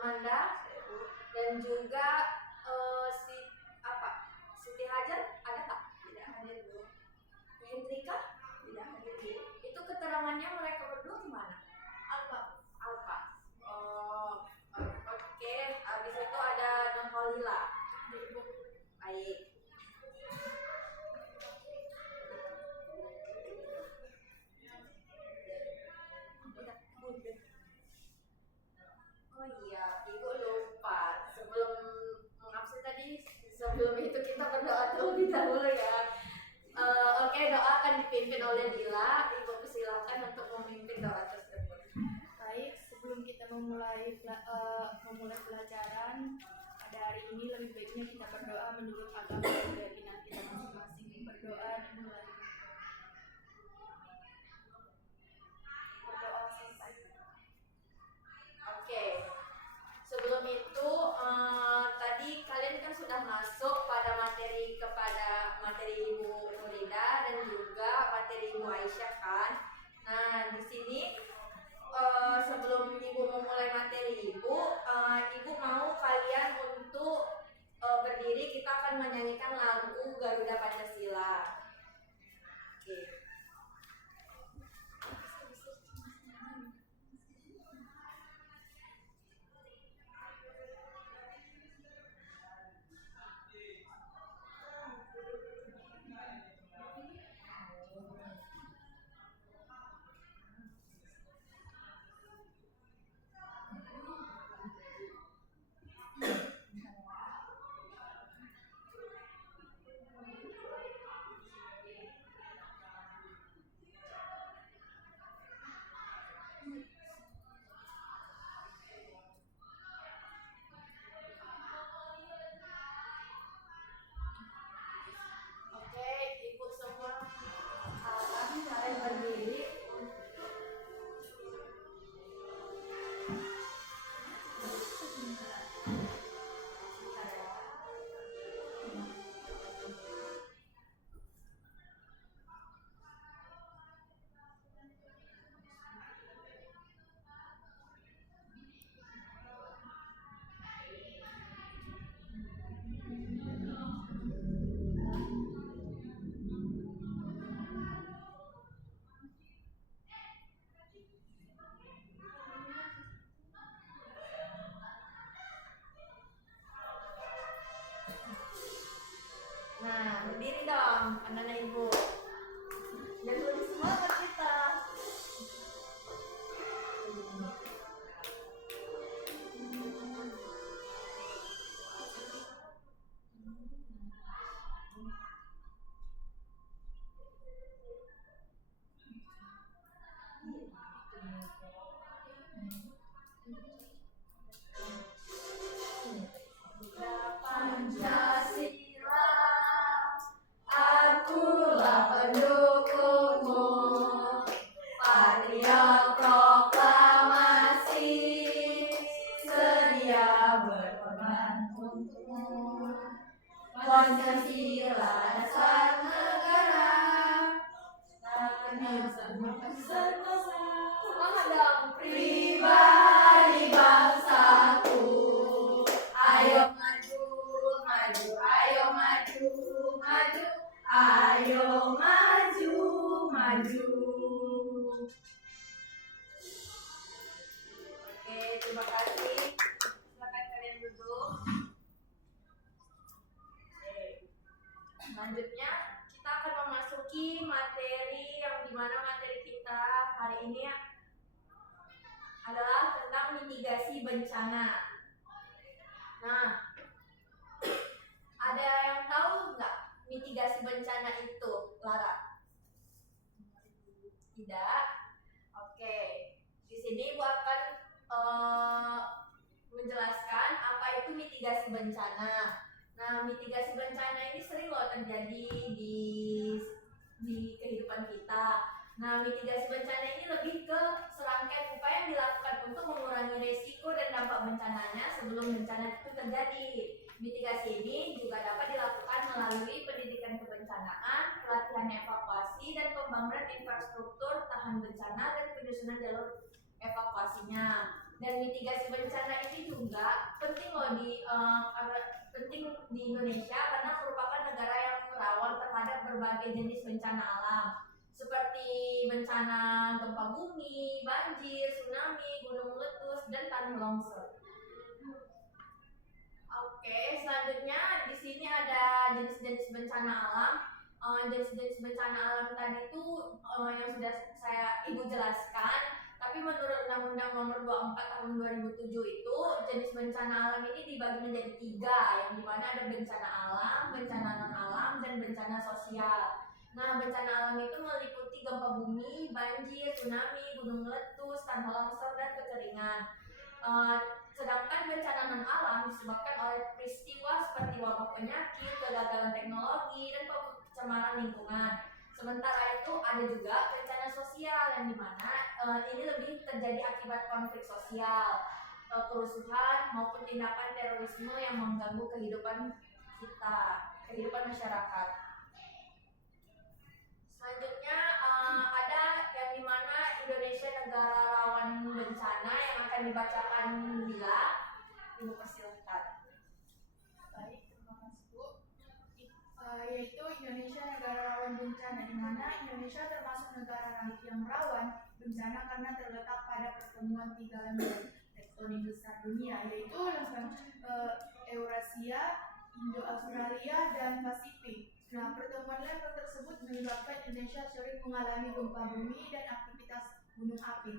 Amanda, dan juga Siti Hajar ada tak? Tidak hadir dulu. Hendrika tidak hadir dulu. Itu keterangannya mereka berdua gimana? Alfa. Oh, oke. Habis itu ada Nurholila. Baik. Oh iya, Ibu lupa. Sebelum itu kita berdoa terlebih dahulu ya. Oke, doa akan dipimpin oleh Dila. Ibu persilakan untuk memimpin doa tersebut. Baik, sebelum kita memulai pelajaran pada hari ini, lebih baiknya kita berdoa menurut agama dan keyakinan kita masing-masing. Berdoa dimulai. Berdoa selesai. Oke. Sebelum itu tadi kalian kan sudah masuk pada materi Ibu Nurida dan juga materi Ibu Aisyah kan. Nah, di sini sebelum Ibu memulai materi Ibu mau kalian untuk berdiri, kita akan menyanyikan lagu Garuda Pancasila. Oke. Nah, berdiri dong, anak-anak Ibu. Dan lebih semangat kita. Pancasila, akulah pendukungmu. Patria proklamasi, sedia berkorban untukmu. Pancasila dasar negara, semangat dong. Pribadi bangsaku, ayo maju, maju, ayo maju, maju, ayo maju, maju. Oke, terima kasih. Silakan kalian duduk. Selanjutnya kita akan memasuki materi yang dimana materi kita hari ini adalah tentang mitigasi bencana. Nah, ada yang tahu nggak mitigasi bencana itu, Lara? Tidak. Oke. Di sini Ibu akan menjelaskan apa itu mitigasi bencana. Nah, mitigasi bencana ini sering loh terjadi di kehidupan kita. Nah, mitigasi bencana ini lebih ke serangkaian upaya yang dilakukan untuk mengurangi risiko dan dampak bencananya sebelum bencana itu terjadi. Mitigasi ini juga dapat dilakukan melalui pendidikan kebencanaan, pelatihan evakuasi, dan pembangunan infrastruktur tahan bencana dan penyusunan jalur evakuasinya. Dan mitigasi bencana ini juga penting loh penting di Indonesia karena merupakan negara yang rawan terhadap berbagai jenis bencana alam seperti bencana gempa bumi, banjir, tsunami, gunung meletus, dan tanah longsor. Oke, selanjutnya di sini ada jenis-jenis bencana alam. Jenis-jenis bencana alam tadi itu yang sudah Ibu jelaskan. Tapi menurut Undang-Undang Nomor 24 Tahun 2007 itu jenis bencana alam ini dibagi menjadi 3, yang dimana ada bencana alam, bencana non alam, dan bencana sosial. Nah, bencana alam itu meliputi gempa bumi, banjir, tsunami, gunung meletus, tanah longsor, dan kekeringan. Sedangkan bencana non alam disebabkan oleh peristiwa seperti wabah penyakit, kegagalan teknologi, dan pencemaran lingkungan. Sementara itu ada juga bencana sosial yang dimana ini lebih terjadi akibat konflik sosial, kerusuhan maupun tindakan terorisme yang mengganggu kehidupan masyarakat. Selanjutnya ada yang dimana Indonesia negara rawan bencana yang akan dibacakan Lila. Ibu persilahkan. Baik, terima kasih Bu. Yaitu Indonesia negara rawan bencana, di mana Indonesia termasuk negara yang rawan bencana karena terletak pada pertemuan 3 lempeng tektonik besar dunia, yaitu lempeng Eurasia, Indo-Australia, dan Pasifik. Nah, pertemuan lempeng tersebut menyebabkan Indonesia sering mengalami gempa bumi dan aktivitas gunung api.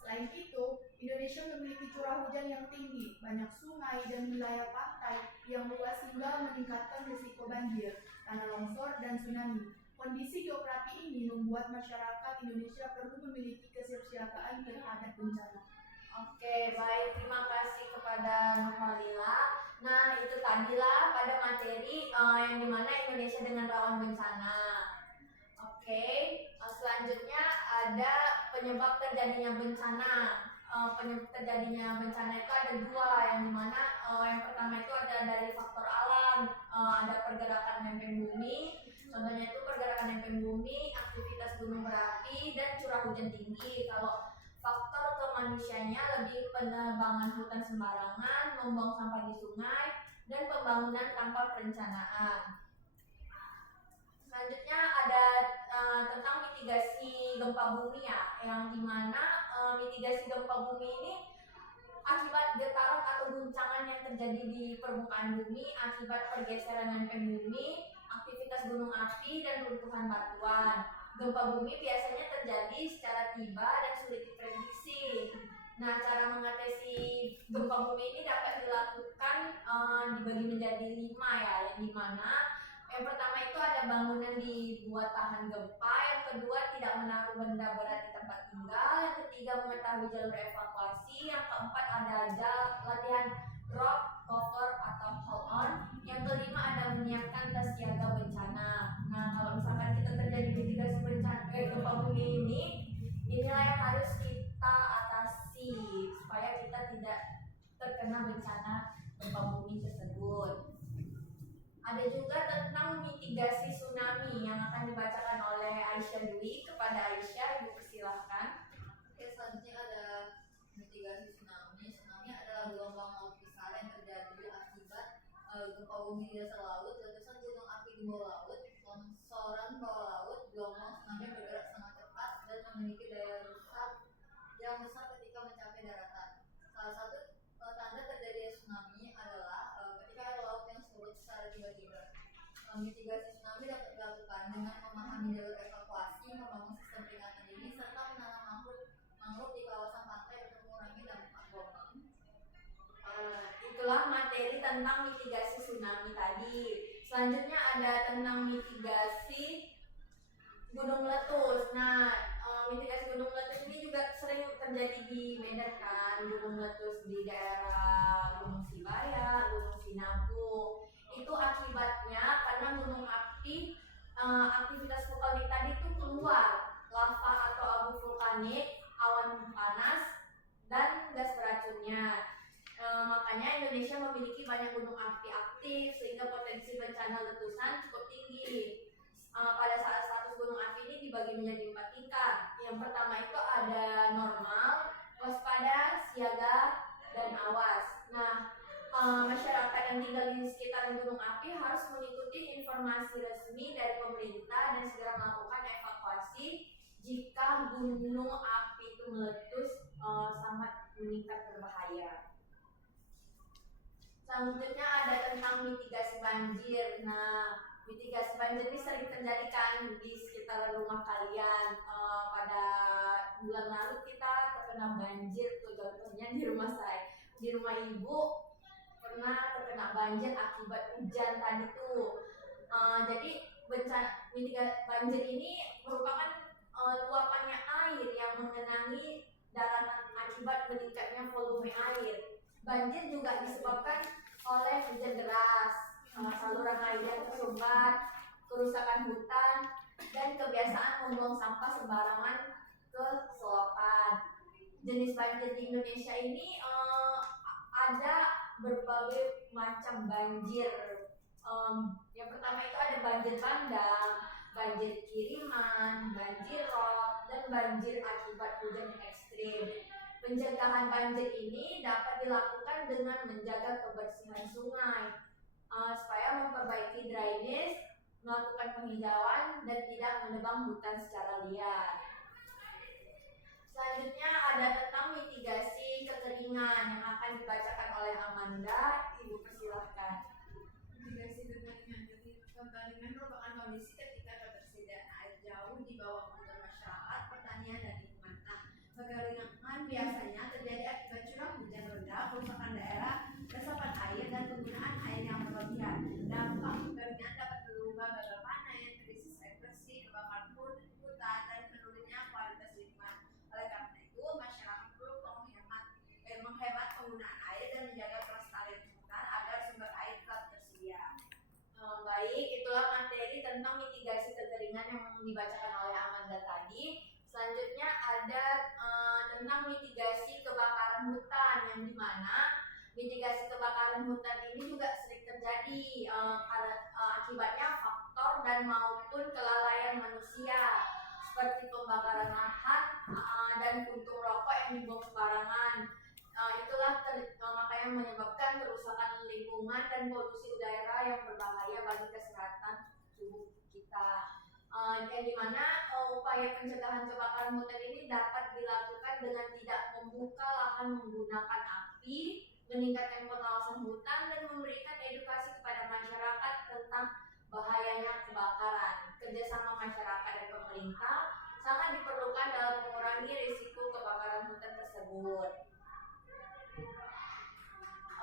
Selain itu, Indonesia memiliki curah hujan yang tinggi, banyak sungai, dan wilayah pantai yang luas hingga meningkatkan risiko banjir, tanah longsor, dan tsunami. Kondisi geografi ini membuat masyarakat Indonesia perlu memiliki kesiapsiagaan terhadap bencana. Oke, baik. Terima kasih kepada Nurhalila. Nah, itu tadilah pada materi yang dimana Indonesia dengan rawan bencana. Oke, selanjutnya ada penyebab terjadinya bencana. Penyebab terjadinya bencana itu ada 2, yang dimana yang pertama itu ada dari faktor alam, ada pergerakan lempeng bumi. Contohnya itu pergerakan lempeng bumi, aktivitas gunung berapi, dan curah hujan tinggi. Kalau faktor ke manusianya lebih penebangan hutan sembarangan, membuang sampah di sungai, dan pembangunan tanpa perencanaan. Selanjutnya ada tentang mitigasi gempa bumi ya, yang dimana mitigasi gempa bumi ini akibat getaran atau guncangan yang terjadi di permukaan bumi akibat pergeseran lempeng bumi, aktivitas gunung api, dan runtuhan batuan. Gempa bumi biasanya terjadi secara tiba dan sulit diprediksi. Nah, cara mengatasi gempa bumi ini dapat dilakukan dibagi menjadi 5 ya, yang dimana yang pertama itu ada bangunan dibuat tahan gempa, yang kedua tidak menaruh benda berat di tempat tinggal, yang ketiga mengetahui jalur evakuasi, yang keempat ada latihan drop, cover, atau hold on, yang kelima ada menyiapkan tas siaga bencana. Nah, kalau misalkan kita terjadi mitigasi bencana gempa bumi inilah yang harus kita atasi supaya kita tidak terkena bencana gempa bumi tersebut. Ada juga tentang mitigasi tsunami yang akan dibacakan oleh Aisyah Dwi. Kepada Aisyah, Ibu persilahkan. Oke, selanjutnya ada mitigasi tsunami. Tsunami adalah gelombang laut besar yang terjadi akibat gempa bumi di dasar laut, letusan gunung api di bawah laut, longsoran bawah laut. Gelombang tsunami bergerak sangat cepat dan memiliki daya rusak yang besar ketika mencapai daratan. Salah satu tanda terjadinya tsunami adalah ketika air laut yang surut secara tiba-tiba. Mitigasi tsunami dapat dilakukan dengan memahami jalur evakuasi, membangun sistem peringatan dini, serta menanam mangrove di kawasan pantai untuk mengurangi dampak gelombang. Itulah materi tentang mitigasi tsunami tadi. Selanjutnya ada tentang mitigasi gunung meletus. Nah, mitigasi gunung meletus ini juga sering terjadi di Medan kan. Gunung meletus di daerah Gunung Sibaya, Gunung Sinabung. Itu akibatnya karena gunung api, aktivitas vulkanik tadi itu keluar lava atau abu vulkanik, awan panas, dan gas beracunnya. Makanya Indonesia memiliki banyak gunung api aktif sehingga potensi bencana letusan cukup tinggi. Pada saat status gunung api ini dibagi menjadi 4 tingkat. Yang pertama itu ada normal, waspada, siaga, masyarakat yang tinggal di sekitar gunung api harus mengikuti informasi resmi dari pemerintah dan segera melakukan evakuasi jika gunung api itu meletus sangat meningkat berbahaya. Selanjutnya ada tentang mitigasi banjir. Nah, mitigasi banjir ini sering terjadi kan di sekitar rumah kalian. Pada bulan lalu kita terkena banjir tuh, contohnya di rumah saya, di rumah ibu pernah terkena banjir akibat hujan tadi tuh. Jadi bencana mitigasi banjir ini merupakan luapannya air yang mengenangi daratan akibat meningkatnya volume air. Banjir juga disebabkan oleh hujan deras, saluran air yang tersumbat, kerusakan hutan, dan kebiasaan membuang sampah sembarangan ke selokan. Jenis banjir di Indonesia ini ada berbagai macam banjir. Yang pertama itu ada banjir bandang, banjir kiriman, banjir rob, dan banjir akibat hujan ekstrim. Pencegahan banjir ini dapat dilakukan dengan menjaga kebersihan sungai, supaya memperbaiki drainase, melakukan penghijauan, dan tidak menebang hutan secara liar. Selanjutnya ada tentang mitigasi kekeringan yang akan dibacakan oleh Amanda. Ibu persilahkan. Mitigasi kekeringan. Kekeringan merupakan kondisi ketika ketersediaan air jauh di bawah kebutuhan masyarakat, pertanian, dan lingkungan. Kekeringan biasanya terjadi akibat curah hujan rendah, kerusakan daerah, resapan air, dan penggunaan air yang berlebihan. Dampak kekeringan dapat berupa gagal panen, krisis air bersih, kebakaran hutan, dan menurunnya kualitas lingkungan. Oleh karena itu, masyarakat perlu menghemat penggunaan air dan menjaga kelestarian hutan agar sumber air tetap tersedia. Baik, itulah materi tentang mitigasi kekeringan yang dibacakan oleh Amanda tadi. Selanjutnya ada tentang mitigasi kebakaran hutan, yang dimana mitigasi kebakaran hutan ini juga sering terjadi akibatnya faktor dan maupun kelalaian manusia, seperti pembakaran lahan dan puntung rokok yang dibuang sembarangan. Itulah makanya menyebabkan kerusakan lingkungan dan polusi udara yang berbahaya bagi kesehatan tubuh kita. Yang dimana upaya pencegahan kebakaran hutan ini dapat dilakukan dengan tidak membuka lahan menggunakan api, meningkatkan pengawasan hutan, dan memberikan edukasi kepada masyarakat tentang bahayanya kebakaran. Kerjasama masyarakat dan pemerintah sangat diperlukan dalam mengurangi risiko kebakaran hutan tersebut.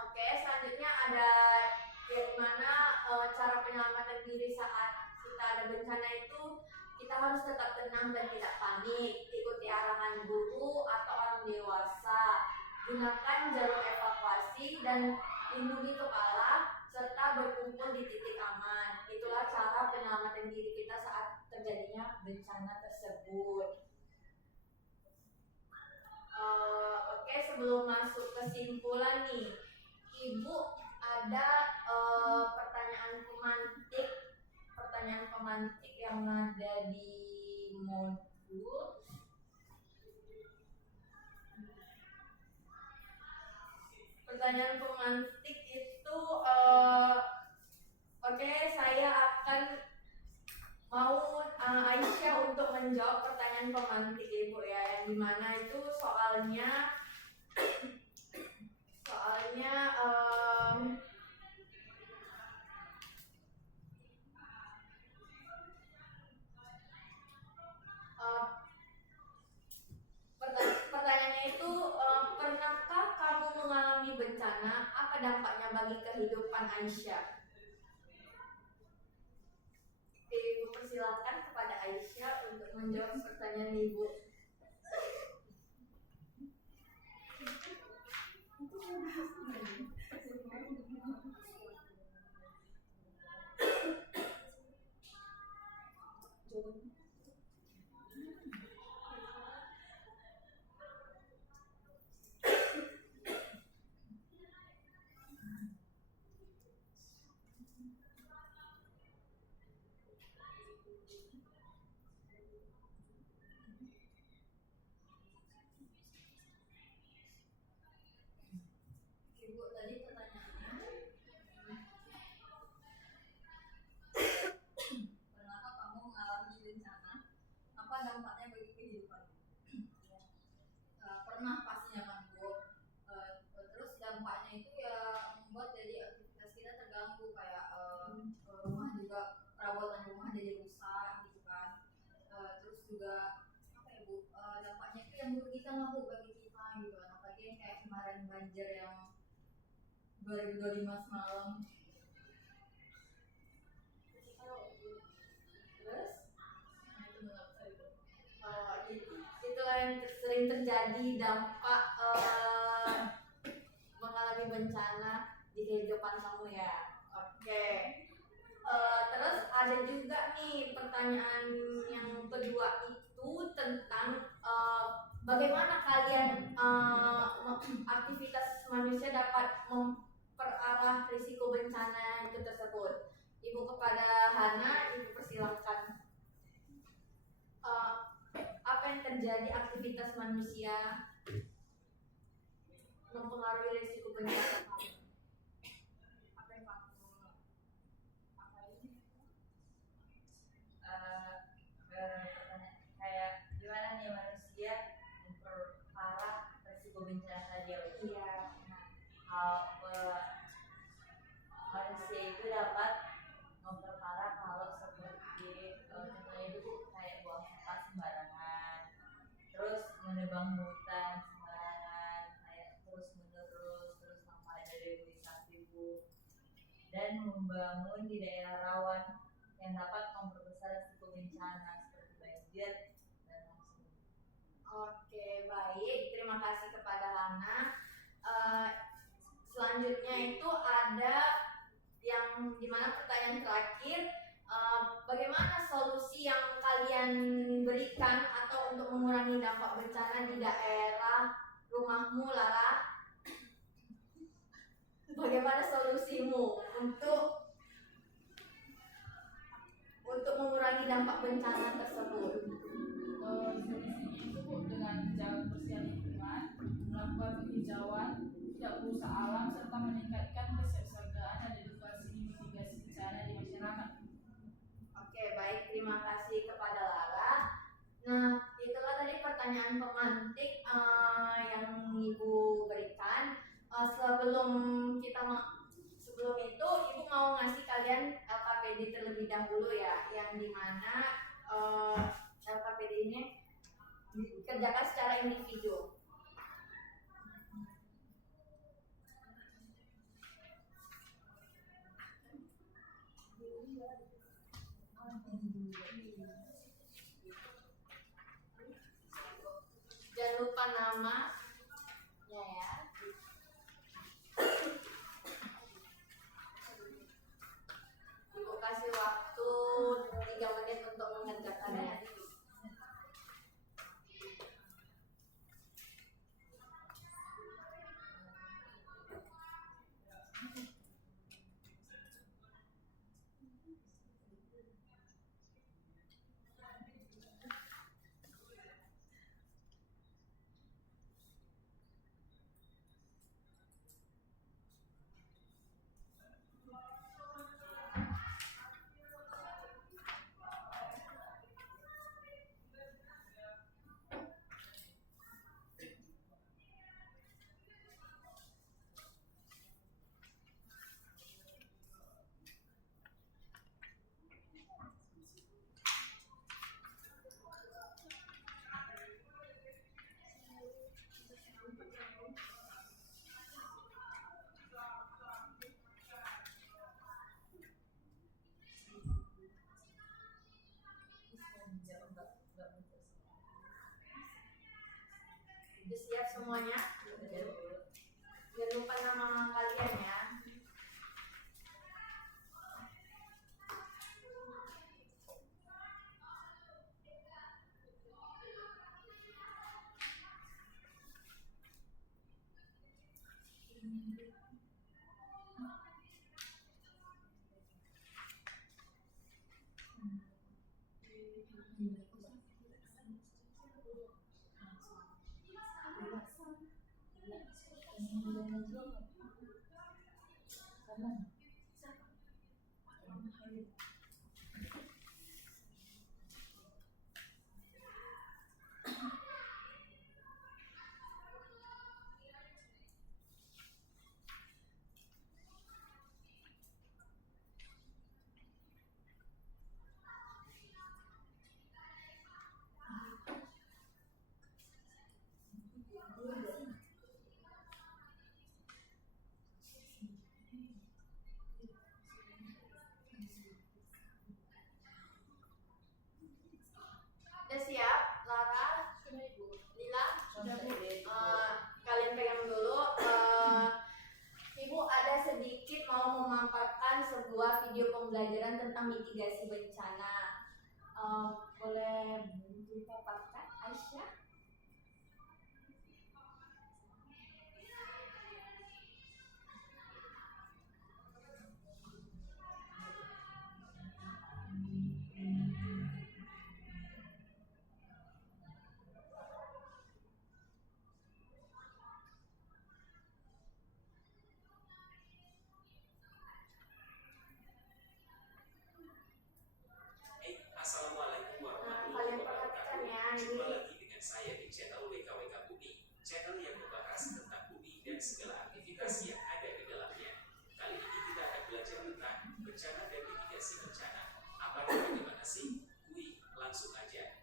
Oke, selanjutnya ada yang mana cara penyelamatan diri saat kita ada bencana itu, kita harus tetap tenang dan tidak panik. Ikuti arahan guru atau orang dewasa. Gunakan jalur evakuasi dan lindungi kepala serta berkumpul di titik aman. Itulah cara penyelamatan diri kita saat terjadinya bencana tersebut. Oke, sebelum masuk kesimpulan nih, Ibu ada pertanyaan pemantik yang ada di modul. Pertanyaan pemantik itu oke, saya akan mau Aisyah untuk menjawab pertanyaan pemantik Ibu ya, yang dimana itu soalnya pertanyaannya itu pernahkah kamu mengalami bencana? Apa dampaknya bagi kehidupan Aisyah? Ibu persilakan kepada Aisyah untuk menjawab pertanyaan Ibu. apa dampaknya bagi kehidupan? Pernah pastinya kan Bu. Terus dampaknya itu ya membuat jadi aktivitas kita terganggu, kayak rumah juga, perabotan rumah jadi rusak gitu kan. Terus juga apa ya Bu, dampaknya itu yang merugikan lah Bu bagi kita gitu kan, apalagi yang kayak kemarin banjir yang 2025 semalam. Terus Nah itu menurut saya Bu. itulah yang sering terjadi dampak mengalami bencana di kehidupan kamu ya. Oke. Terus ada juga nih pertanyaan yang kedua itu tentang bagaimana kalian aktivitas manusia dapat memperarah risiko bencana itu tersebut. Ibu kepada Hana, Ibu persilahkan. Apa yang terjadi aktivitas manusia mempengaruhi risiko bencana? Apa yang kayak gimana nih manusia memperparah resiko bencana tadi ya? Iya. Manusia itu dapat memperparah kalau seperti contohnya itu kayak buang sampah sembarangan, terus menebang hutan sembarangan, kayak terus menerus, terus tanpa ada deforestation Bu, dan membangun di daerah rawan yang dapat memperbesar risiko bencana seperti banjir dan lain. Oke, baik. Terima kasih kepada Hana. Selanjutnya itu ada yang dimana pertanyaan terakhir, bagaimana solusi yang kalian berikan atau untuk mengurangi dampak bencana di daerah rumahmu, Lara? Bagaimana solusimu untuk mengurangi dampak bencana tersebut? Solusinya itu Bu, dengan menjaga kebersihan lingkungan, melakukan penghijauan, tidak merusak alam, serta meningkatkan kesiapsiagaan dan edukasi mitigasi bencana di masyarakat. Oke, baik. Terima kasih kepada Lara. Nah, itulah tadi pertanyaan pemantik yang Ibu berikan. Sebelum itu, Ibu mau ngasih kalian LKPD terlebih dahulu ya, yang dimana LKPD ini dikerjakan secara individu. Jangan lupa namanya ya. Ibu kasih waktu 3 menit untuk mengerjakannya. Udah siap semuanya? Jangan lupa nama kalian ya. dipaparkan Aisyah? Assalamualaikum warahmatullahi Kalian perhatikan wabarakatuh. ya, Jumpa ini lagi dengan saya di channel WKWK Bumi, channel yang membahas tentang bumi dan segala aktivitas yang ada di dalamnya. Kali ini kita akan belajar tentang bencana dan mitigasi bencana. Apa dan bagaimana sih? Wih, langsung aja.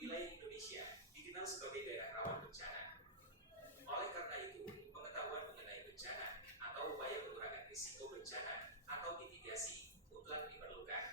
Wilayah Indonesia dikenal sebagai daerah rawan bencana. Oleh karena itu, pengetahuan mengenai bencana atau upaya pengurangan risiko bencana atau mitigasi mutlak diperlukan.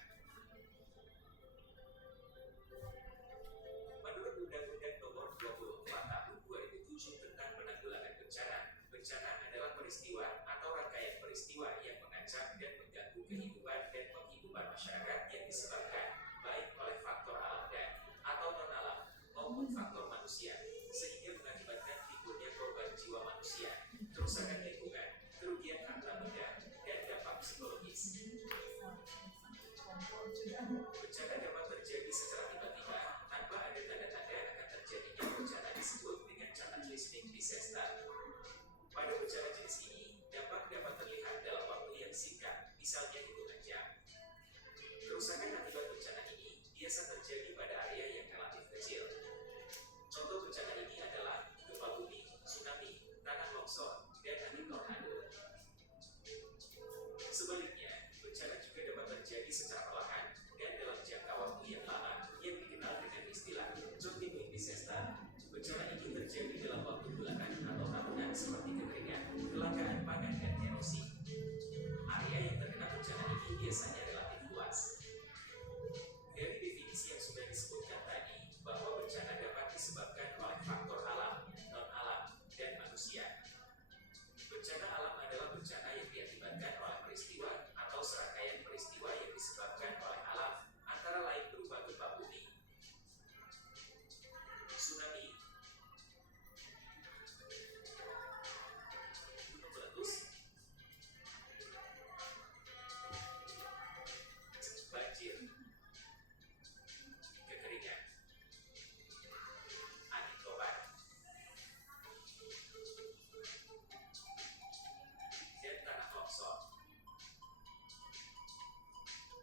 Menurut Undang-Undang Nomor 24 Tahun 2007 tentang Penanggulangan Bencana, bencana adalah peristiwa atau rangkaian peristiwa yang mengancam dan mengganggu kehidupan dan penghidupan masyarakat yang disebabkan baik oleh faktor alam dan atau non-alam maupun faktor manusia, sehingga mengakibatkan timbulnya korban jiwa manusia, kerusakan lingkungan, kerugian harta benda, dan dampak psikologis. Bencana dapat terjadi secara tiba-tiba tanpa ada tanda-tanda akan terjadinya bencana disebut dengan cataclysmic disaster. Pada bencana jenis ini, dampak dapat terlihat dalam waktu yang singkat, misalnya hitungan jam. Kerusakan akibat bencana ini biasa terjadi pada area yang relatif kecil. Contoh bencana ini adalah gempa bumi, tsunami, tanah longsor, dan angin tornado. Sebaliknya, bencana juga dapat terjadi secara perlahan dan dalam jangka waktu yang lama, yang dikenal dengan istilah continuing disaster. Bencana ini terjadi dalam waktu bulanan atau tahunan seperti kekeringan, kelangkaan pangan, dan erosi. Area yang terkena bencana ini biasanya relatif luas. Dari definisi yang sudah disebutkan tadi, bahwa bencana dapat disebabkan oleh faktor alam, non-alam, dan manusia. Bencana alam adalah bencana yang diakibatkan oleh peristiwa atau serangkaian peristiwa yang disebabkan oleh alam, antara lain berupa gempa bumi, tsunami, gunung meletus, banjir, kekeringan, angin topan, dan tanah longsor.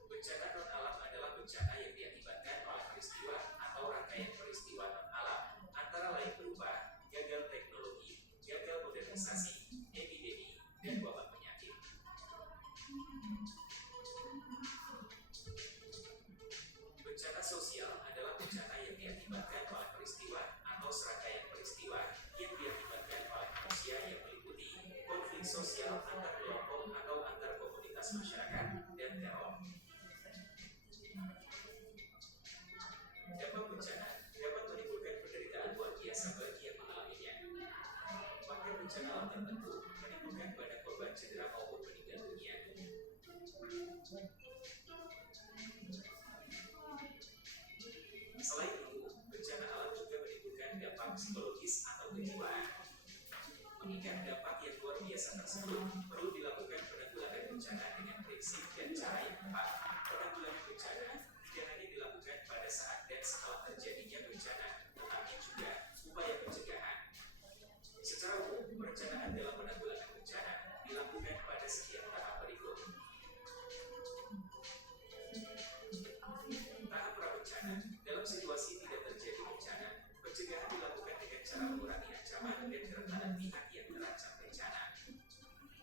Bencana non-alam adalah bencana yang diakibatkan oleh peristiwa atau rangkaian peristiwa non-alam, antara lain berupa gagal teknologi, gagal modernisasi, epidemi, dan wabah penyakit. Bencana sosial adalah bencana yang diakibatkan oleh peristiwa atau serangkaian peristiwa yang diakibatkan oleh manusia yang meliputi konflik sosial antar kelompok atau antar komunitas masyarakat dan teror. Dampak bencana dapat menimbulkan penderitaan luar biasa bagi yang mengalaminya. Bahkan bencana alam tertentu menimbulkan banyak korban cedera maupun meninggal dunia. Selain itu, bencana alam juga menimbulkan dampak psikologis atau kejiwaan. Mengingat dampak yang luar biasa tersebut, perlu dilakukan penanggulangan bencana dengan prinsip dan cara yang tepat. Penanggulangan bencana tidak hanya dilakukan pada saat dan setelah terjadinya bencana, tetapi juga upaya pencegahan. Secara umum, perencanaan dalam penanggulangan bencana dilakukan pada setiap tahap berikut. Tahap prabencana. Dalam situasi tidak terjadi bencana, pencegahan dilakukan dengan cara mengurangi ancaman dan kerentanan pihak yang terancam bencana.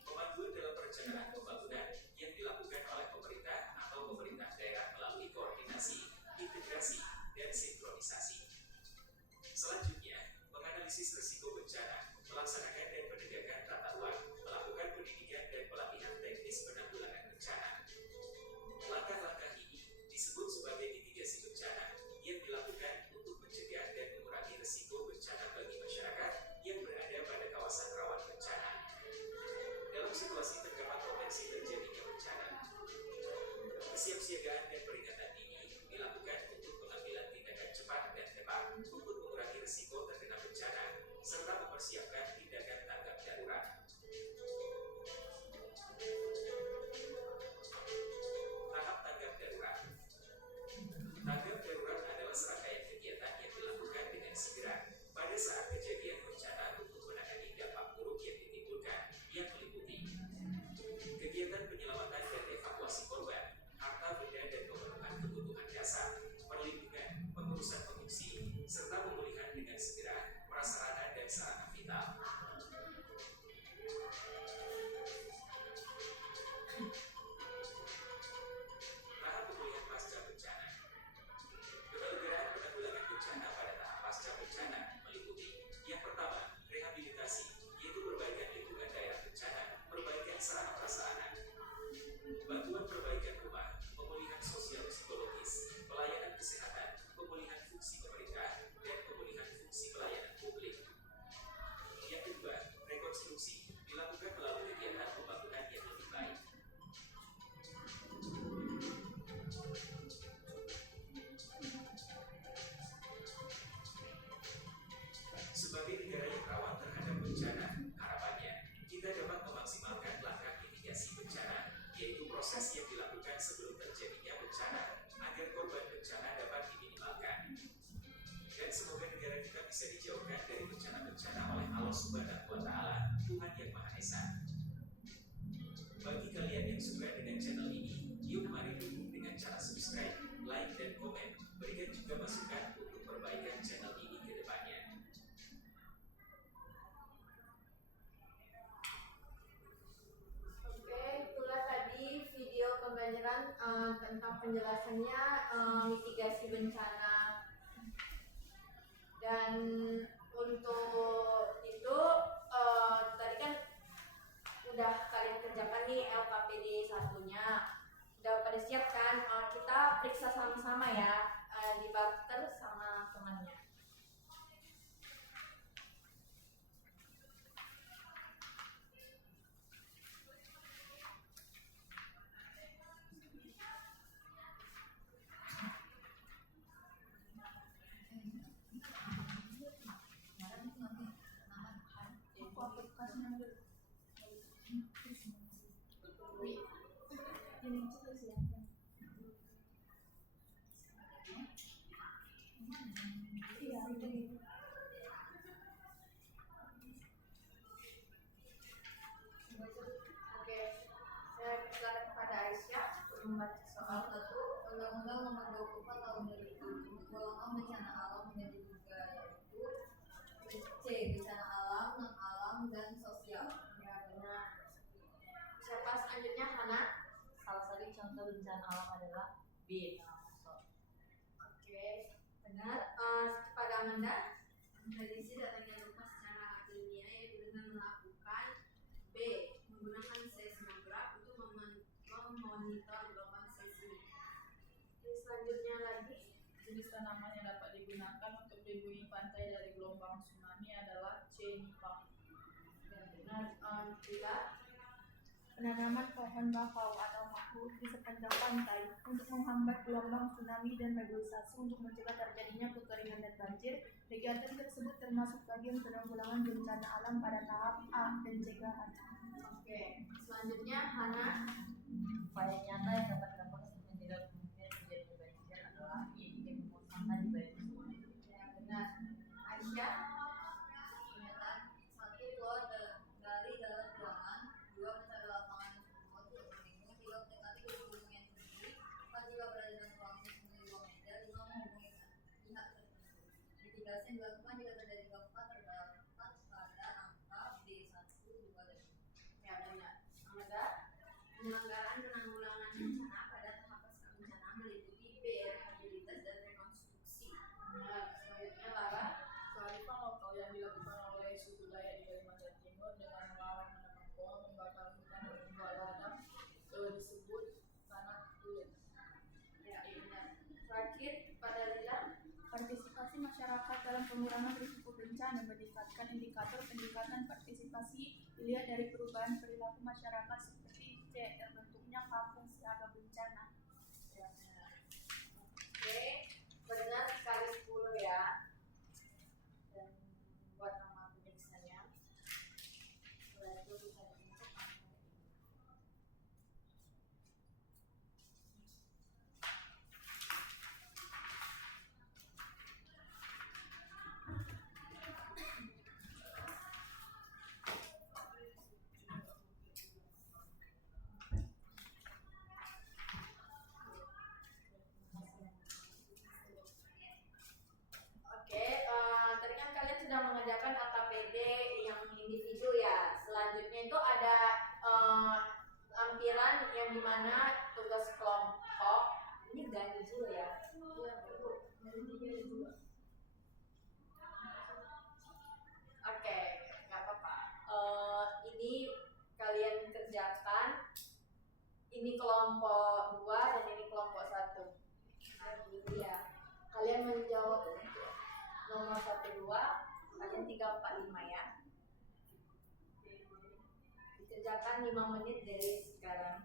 Pemanduan dalam perencanaan pembangunan yang dilakukan oleh pemerintah atau pemerintah daerah melalui koordinasi, integrasi, dan sinkronisasi. Selanjutnya, menganalisis risiko bencana, melaksanakan dan penegakan tata ruang, melakukan pendidikan dan pelatihan teknis penanggulangan bencana. Langkah-langkah ini disebut sebagai mitigasi bencana yang dilakukan untuk mencegah dan mengurangi risiko bencana bagi masyarakat yang berada pada kawasan rawan bencana. tentang penjelasannya mitigasi bencana. Dan untuk itu tadi kan udah kalian kerjakan nih LKPD satunya, udah pada siap kan? Kita periksa sama-sama ya, di barter sama temannya. Aku upload kasnya dulu. Wih, ini terus ya. Iya, ini. Oke, saya persilakan kepada Aisyah untuk membaca soal. Soal 1, Undang-Undang Nomor 24 Tahun 2007 menggolongkan bencana alam menjadi 3, yaitu C. Bencana alam, non-alam, dan sosial. Ya benar. Siapa selanjutnya? Hana. Salah satu contoh bencana alam adalah B. Tanah longsor. Oke, benar. Kepada Amanda. Prediksi datangnya gempa secara ilmiah yaitu dengan melakukan B. Menggunakan seismograf untuk memonitor gelombang seismik. Ini selanjutnya lagi. Jenis tanaman yang dapat digunakan untuk melindungi pantai dari gelombang tsunami adalah C. Nipah. Ya benar. Bila. Penanaman pohon bakau atau mahu di sepanjang pantai untuk menghambat gelombang tsunami dan reboisasi untuk mencegah terjadinya kekeringan dan banjir. Kegiatan tersebut termasuk bagian penanggulangan bencana alam pada tahap A pencegahan. Oke, selanjutnya Hana. Upaya nyata yang dapat dilakukan untuk mencegah kemungkinan terjadinya banjir adalah I. Memusnahkan di balik sungai. Ya benar. Aisyah. Pernyataan 1. Keluar dari dalam ruangan. 2. Mencari lapangan yang sumur untuk berlindung. 3. Mendekati gunung yang tinggi. 4. Jika berada dalam ruangan yang sumur 2 meter. 5. Menghubungi pihak tertentu. Mitigasi yang dilakukan jika terjadi gempa terdapat pada angka B. 1, 2, dan 3. Ya benar. Amanda. Penyelenggaraan penanggulangan bencana pada tahap pasca bencana meliputi B. Rehabilitas dan rekonstruksi. Benar. Selanjutnya Lara. Kearifan lokal yang dilakukan oleh suku Dayak di Kalimantan Timur dengan melawan menebang pohon, membakar hutan, dan membuat ladang disebut tanah kulit. Ya benar. Terakhir pada Lila. Partisipasi masyarakat dalam pengurangan risiko bencana meningkatkan indikator peningkatan partisipasi dilihat dari perubahan perilaku masyarakat seperti C. Terbentuknya kampung siaga bencana. Ya benar. Oke, benar sekali 10 ya. Dan buat nama pemiksanya. Setelah itu bisa dibentuk angka ini. Oke, tadi kan kalian sudah mengerjakan LKPD yang individu ya. Selanjutnya itu ada lampiran yang dimana tugas kelompok. Ini ganjil ya. Iya betul. Oke, nggak apa-apa. Ini kalian kerjakan. Ini kelompok 2 dan ini kelompok 1. Ya. Kalian menjawab nomor 1, 2, kalian 3, 4, 5 ya. Dikerjakan 5 menit dari sekarang.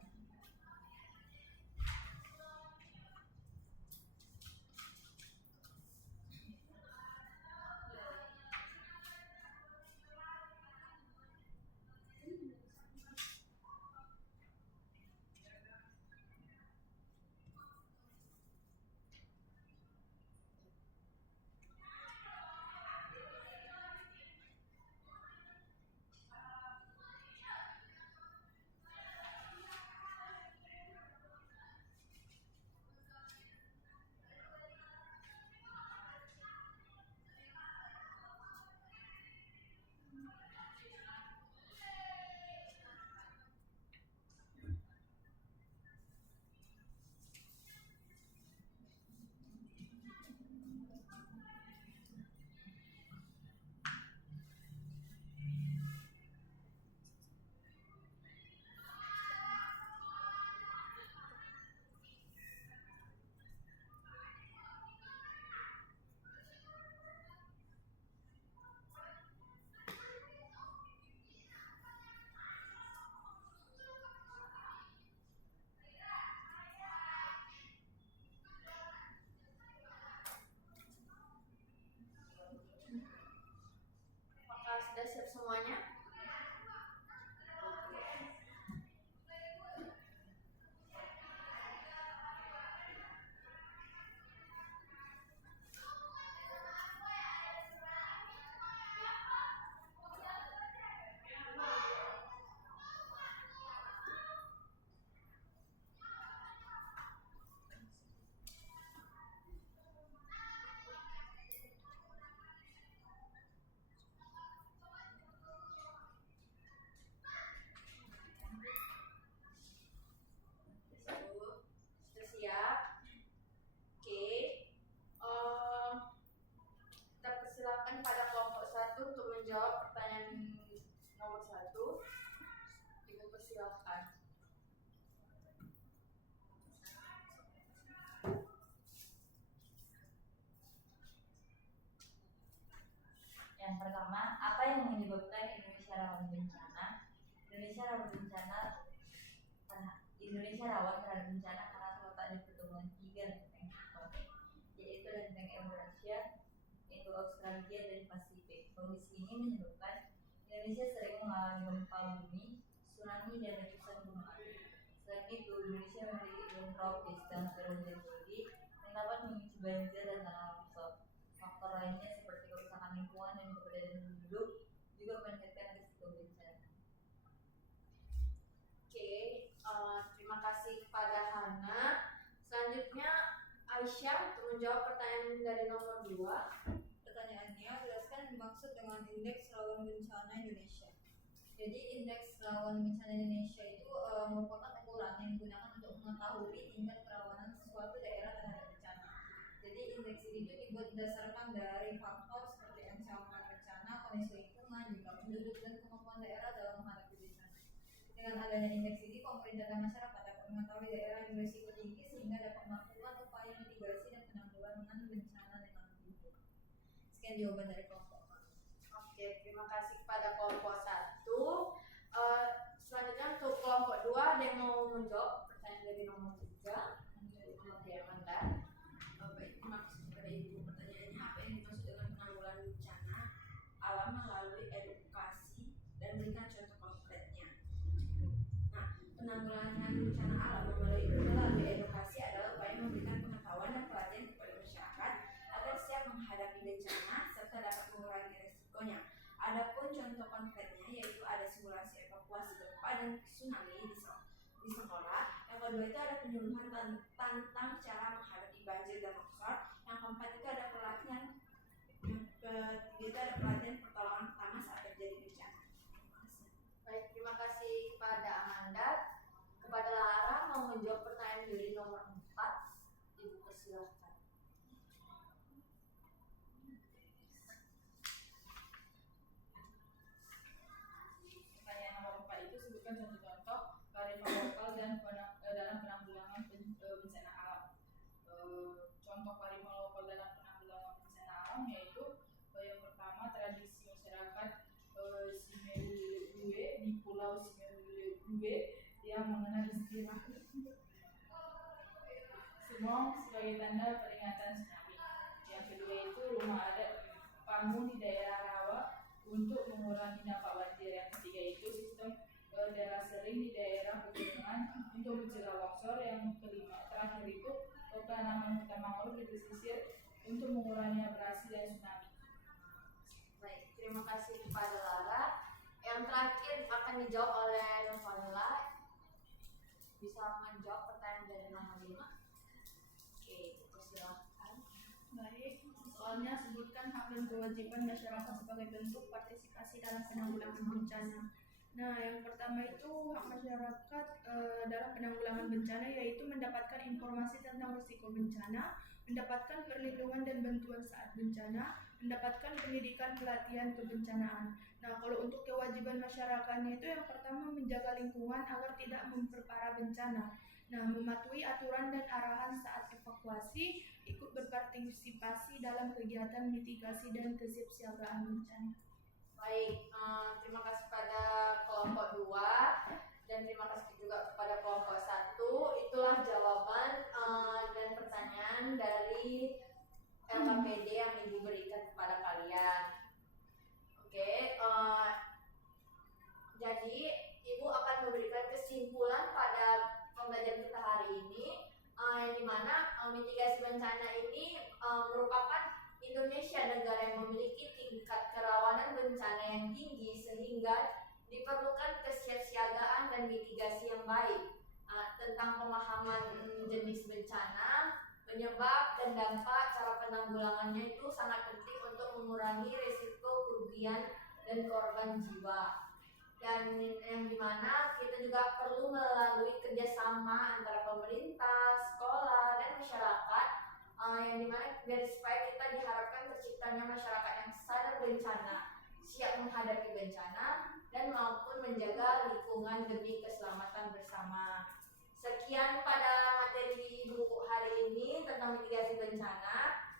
untuk semuanya? Sudah siap? Oke. Kita persilakan pada kelompok 1 untuk menjawab pertanyaan nomor 1. Dipersilakan. Yang pertama, apa yang menyebabkan Indonesia rawan bencana? Indonesia rawan terhadap bencana karena terletak di pertemuan 3 lempeng tektonik, yaitu lempeng Eurasia, Indo-Australia, dan Pasifik. Kondisi ini menyebabkan Indonesia sering mengalami gempa bumi, tsunami, dan letusan gunung api. Selain itu, Indonesia memiliki iklim tropis dan berhujan tinggi yang dapat memicu banjir dan tanah longsor. Faktor lainnya seperti kerusakan lingkungan dan keberadaan penduduk juga meningkatkan risiko bencana. Oke, terima kasih kepada Hana. Selanjutnya Aisyah untuk menjawab pertanyaan dari nomor 2. Pertanyaannya, jelaskan dimaksud dengan indeks rawan bencana Indonesia. Jadi indeks rawan bencana Indonesia itu merupakan ukuran yang digunakan untuk mengetahui tingkat kerawanan suatu daerah terhadap bencana. Jadi indeks ini itu dibuat berdasarkan dari faktor seperti ancaman bencana, kondisi lingkungan, jumlah penduduk, dan kemampuan daerah dalam menghadapi bencana. Dengan adanya indeks ini, pemerintah dan masyarakat dapat mengetahui daerah yang berisiko tinggi sehingga dapat melakukan upaya mitigasi dan penanggulangan bencana dengan lebih baik. Sekian jawaban dari kelompok kami. Oke, terima kasih kepada kelompok 1. Selanjutnya untuk kelompok 2 ada yang mau menjawab pertanyaan dari nomor 3. Oke, Amanda. Baik, terima kasih kepada Ibu. Pertanyaannya, apa yang dimaksud dengan penanggulangan bencana alam melalui edukasi dan berikan contoh konkretnya. Nah, penanggulangan bencana alam melalui edukasi adalah upaya memberikan pengetahuan dan pelatihan kepada masyarakat agar siap menghadapi bencana serta dapat mengurangi resikonya. Adapun contoh konkretnya yaitu ada simulasi evakuasi gempa dan tsunami di sekolah. Yang kedua itu ada penyuluhan tentang cara menghadapi banjir dan longsor. Yang keempat itu ada pelatihan. Yang ketiga itu ada pelatihan pertolongan pertama saat terjadi bencana. Terima kasih. Baik, terima kasih kepada Amanda. Kepada Lara mau menjawab pertanyaan dari nomor 4. Ibu persilahkan. Pertanyaan nomor 4 itu sebutkan contoh-contoh kearifan lokal dan dalam penanggulangan bencana alam. Contoh kearifan lokal dalam penanggulangan bencana alam yaitu yang pertama tradisi masyarakat Simeulue di Pulau Simeulue yang mengenal istilah Sumong sebagai tanda peringatan tsunami. Yang kedua itu rumah adat Panggung di daerah rawa untuk mengurangi dampak banjir. Yang ketiga itu sistem daerah sering di daerah pegunungan untuk mencegah longsor. Yang kelima terakhir itu penanaman hutan mangrove di pesisir untuk mengurangi abrasi dan tsunami. Baik, terima kasih kepada Lara. Yang terakhir akan dijawab oleh Novella. Bisa menjawab pertanyaan dari nomor 5. Oke, persilahkan. Baik, soalnya sebutkan hak dan kewajiban masyarakat sebagai bentuk partisipasi dalam penanggulangan bencana. Nah, yang pertama itu hak masyarakat dalam penanggulangan bencana yaitu mendapatkan informasi tentang risiko bencana, mendapatkan perlindungan dan bantuan saat bencana, mendapatkan pendidikan pelatihan kebencanaan. Nah, kalau untuk kewajiban masyarakatnya itu yang pertama menjaga lingkungan agar tidak memperparah bencana. Nah, mematuhi aturan dan arahan saat evakuasi, ikut berpartisipasi dalam kegiatan mitigasi dan kesiapsiagaan bencana. Baik, terima kasih pada kelompok 2 dan terima kasih juga kepada kelompok 1. Itulah jawaban dan pertanyaan dari LKPD yang Ibu berikan kepada kalian. Oke, Ibu akan memberikan kesimpulan pada pembelajaran kita hari ini, yang dimana mitigasi bencana ini merupakan Indonesia negara yang memiliki tingkat kerawanan bencana yang tinggi sehingga diperlukan kesiapsiagaan dan mitigasi yang baik. Tentang pemahaman jenis bencana, penyebab dan dampak, cara penanggulangannya itu sangat penting untuk mengurangi risiko kerugian dan korban jiwa. Dan yang dimana kita juga perlu melalui kerjasama antara pemerintah, sekolah, dan masyarakat, yang dimana biar supaya kita diharapkan terciptanya masyarakat yang sadar bencana, siap menghadapi bencana, dan maupun menjaga lingkungan demi keselamatan bersama. Sekian pada materi Ibu hari ini tentang mitigasi bencana.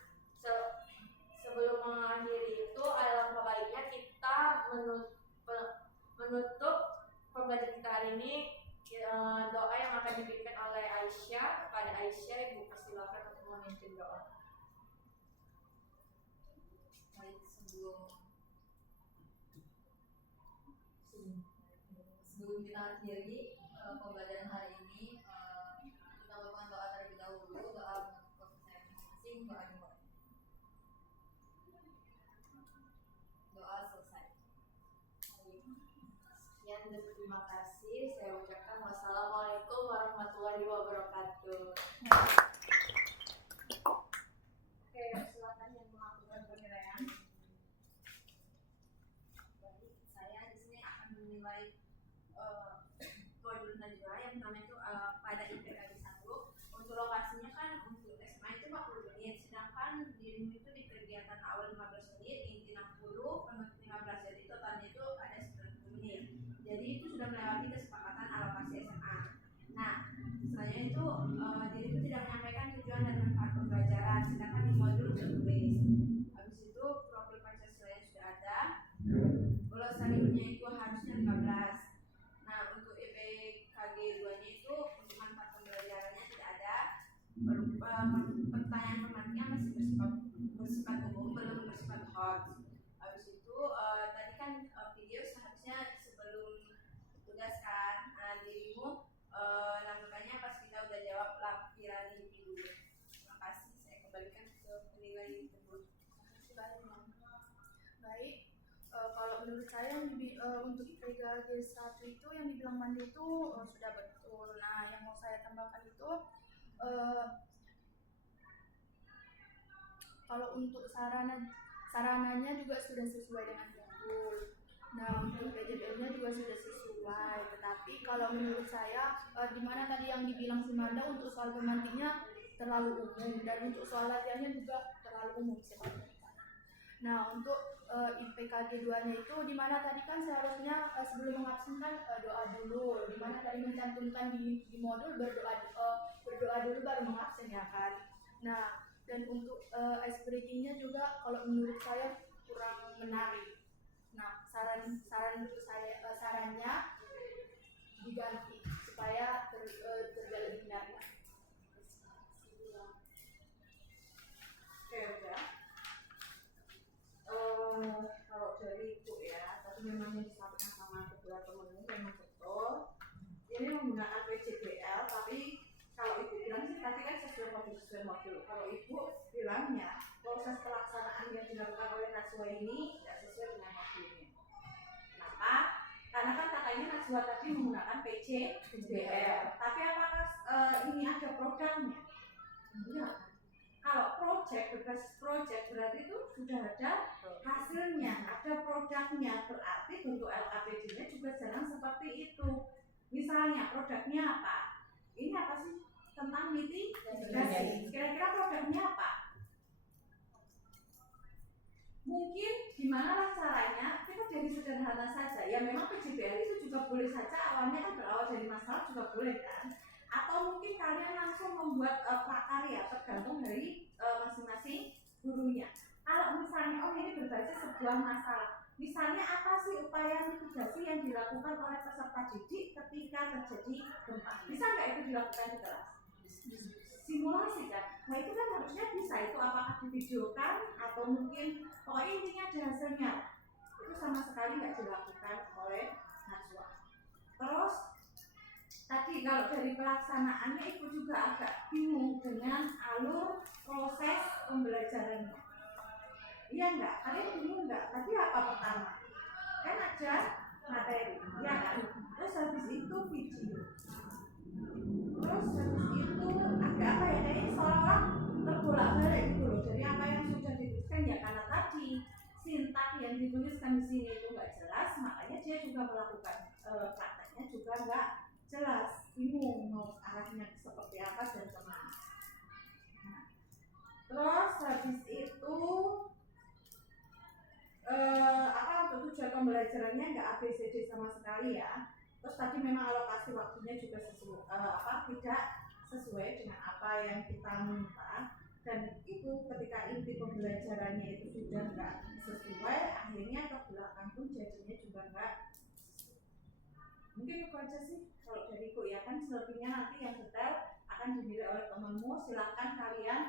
Sebelum mengakhiri itu, alangkah baiknya kita menutup pembelajaran kita hari ini doa yang akan dipimpin oleh Aisyah. Kepada Aisyah, Ibu persilakan untuk memimpin doa. Baik, sebelum kita akhiri pembelajaran hari ini, kita lakukan doa terlebih dahulu, doa untuk saya masing-masing, doa selesai. Sekian dan terima kasih. Saya ucapkan wassalamualaikum warahmatullahi wabarakatuh. Oke, silakan yang melakukan penilaian. Baik, saya di sini akan menilai modul Najwa. Yang pertama itu pada IPK di 1. Untuk lokasinya kan untuk SMA itu 40 menit, sedangkan dirimu itu di kegiatan awal 15 menit, inti 60, penutup 15, jadi totalnya itu ada 90 menit. Jadi itu sudah melewati kesepakatan alokasi SMA. Nah, selanjutnya itu dirimu tidak menyampaikan tujuan dan manfaat pembelajaran, sedangkan di modul tertulis. Habis itu profil Pancasilanya sudah ada. Glossariumnya itu harusnya 15. Nah, untuk IPKG 2-nya itu untuk manfaat pembelajarannya tidak ada. Pertanyaan pematiknya masih bersifat umum, belum bersifat hot. Habis itu tadi kan video seharusnya sebelum tugaskan dirimu nampaknya pas kita udah jawab lampiran ini dulu. Terima kasih, saya kembalikan ke penilai tersebut. Terima kasih banyak. Baik, kalau menurut saya untuk IPK G1 itu yang dibilang Mandi itu sudah betul. Nah, yang mau saya tambahkan itu kalau untuk sarananya juga sudah sesuai dengan modul. Nah, untuk PJBL-nya juga sudah sesuai. Tetapi kalau menurut saya di mana tadi yang dibilang si Manda untuk soal pemantiknya terlalu umum dan untuk soal latihannya juga terlalu umum sebenarnya. Nah, untuk IPKG 2-nya itu di mana tadi kan seharusnya sebelum mengabsenkan doa dulu, di mana tadi mencantumkan di modul berdoa dulu baru mengabsen ya kan. Nah, dan untuk ice breaking-nya juga kalau menurut saya kurang menarik. Nah, sarannya diganti supaya terlihat lebih menarik. Oke, udah. Kalau dari itu ya, tapi memang yang disampaikan sama kedua teman ini memang betul. Ini menggunakan PJBL, tapi kalau ibu bilang sih tadi kan sesuai modul. Kalau ibu bilangnya proses pelaksanaan yang dilakukan oleh Najwa ini tidak sesuai dengan modulnya. Kenapa? Karena kan katanya Najwa tadi menggunakan PJBL, tapi apakah ini ada produknya? Enggak. Kalau berbasis project berarti itu sudah ada hasilnya, ada produknya, berarti bentuk LKPD-nya juga jangan seperti itu. Misalnya produknya apa? Ini apa sih? Tentang mitigasi. Kira-kira produknya apa? Mungkin gimana caranya? Kita dari sederhana saja. Ya memang PJBL itu juga boleh saja awalnya kan berawal dari masalah juga boleh kan? Atau mungkin kalian langsung membuat prakarya tergantung dari masing-masing gurunya. Kalau misalnya ini berbasis sebuah masalah, misalnya apa sih upaya mitigasi yang dilakukan oleh peserta didik ketika terjadi gempa? Bisa nggak itu dilakukan di kelas? Simulasi kan? Nah itu kan harusnya bisa. Itu apakah divideokan atau mungkin pokoknya intinya ada hasilnya. Itu sama sekali nggak dilakukan oleh Najwa. nanti kalau dari pelaksanaannya Ibu juga agak bingung dengan alur proses pembelajarannya. Iya enggak? Kalian bingung enggak? Tadi apa pertama? Kan ada materi, ya kan? Terus habis itu video. Terus habis itu ada apa ya? Kayaknya seolah-olah terbolak-balik gitu loh. Jadi apa yang sudah dituliskan ya karena tadi sintak yang dituliskan di sini itu enggak jelas, makanya dia juga melakukan prakteknya juga enggak jelas, bingung mau arahnya seperti apa dan kemana. Nah, terus habis itu untuk tujuan pembelajarannya nggak ABCD sama sekali ya. Terus tadi memang alokasi waktunya juga tidak sesuai dengan apa yang kita minta, dan itu ketika inti pembelajarannya itu sudah nggak sesuai, akhirnya ke belakang pun jadinya juga nggak sesuai. Mungkin itu aja sih kalau dariku ya, kan selebihnya nanti yang detail akan dinilai oleh temanmu. Silakan kalian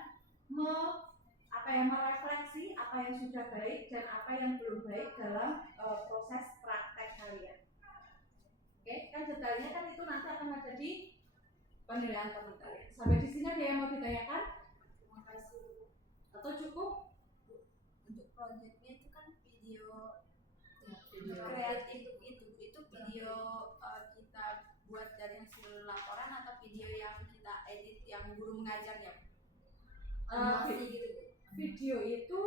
merefleksi apa yang sudah baik dan apa yang belum baik dalam proses praktek kalian. Oke, kan detailnya kan itu nanti akan ada di penilaian teman kalian. Sampai di sini ada yang mau ditanyakan? Terima kasih. Atau cukup? Untuk proyeknya itu kan video kreatif itu video kita buat dari hasil laporan atau video yang kita edit yang guru mengajarnya? Animasi gitu. Video itu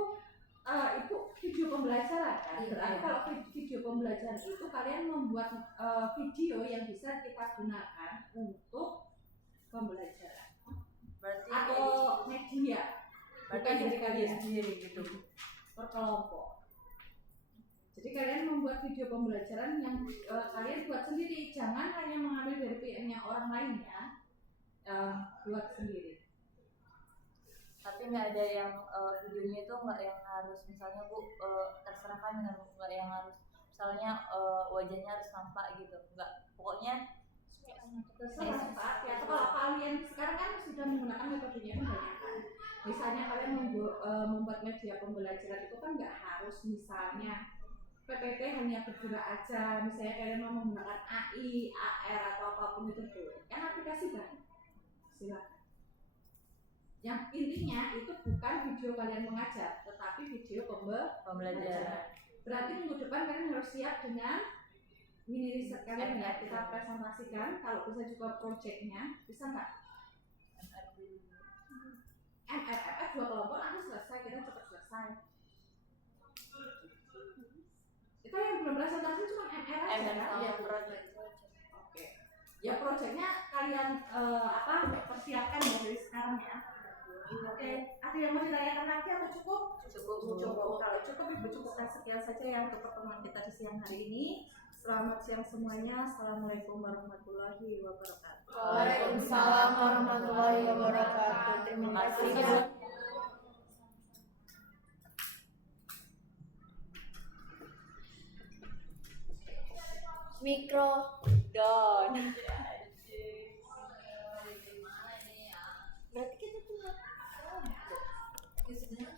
video pembelajaran kan. Berarti kalau video pembelajaran itu kalian membuat video yang bisa kita gunakan untuk pembelajaran. Berarti Atau media. Bukan dari kalian sendiri gitu. Per kelompok. Jadi kalian membuat video pembelajaran yang kalian buat sendiri, jangan hanya mengambil dari punya orang lain ya. Buat sendiri. Tapi nggak ada yang videonya itu nggak yang harus misalnya Bu terserah kan dengan nggak yang harus misalnya wajahnya harus nampak gitu, nggak, pokoknya terserah ya. Kalau kalian sekarang kan sudah menggunakan metodenya kebanyakan. Misalnya kalian membuat media pembelajaran itu kan nggak harus misalnya PPT hanya bergerak aja. Misalnya kalian mau menggunakan AI, AR atau apapun itu boleh. Kan aplikasi banyak. Silakan. Yang intinya itu bukan video kalian mengajar, tetapi video pembelajaran. Berarti minggu depan kalian harus siap dengan mini riset kalian ya, kita presentasikan. Kalau bisa juga projectnya, bisa nggak? MRFF 2 kelompok nanti selesai, kita cepat selesai. Itu yang belum presentasi cuma MR aja kan? ya project. Oke. Ya projectnya kalian persiapkan ya dari sekarang ya. Oke, ada yang mau ditanyakan lagi atau cukup? Cukup. Kalau cukup, Ibu cukupkan sekian saja ya untuk pertemuan kita di siang hari ini. Selamat siang semuanya. Assalamualaikum warahmatullahi wabarakatuh. Waalaikumsalam warahmatullahi wabarakatuh. Terima kasih. Mikro Don. Berarti kita tuh nggak tahu. Ya sebenarnya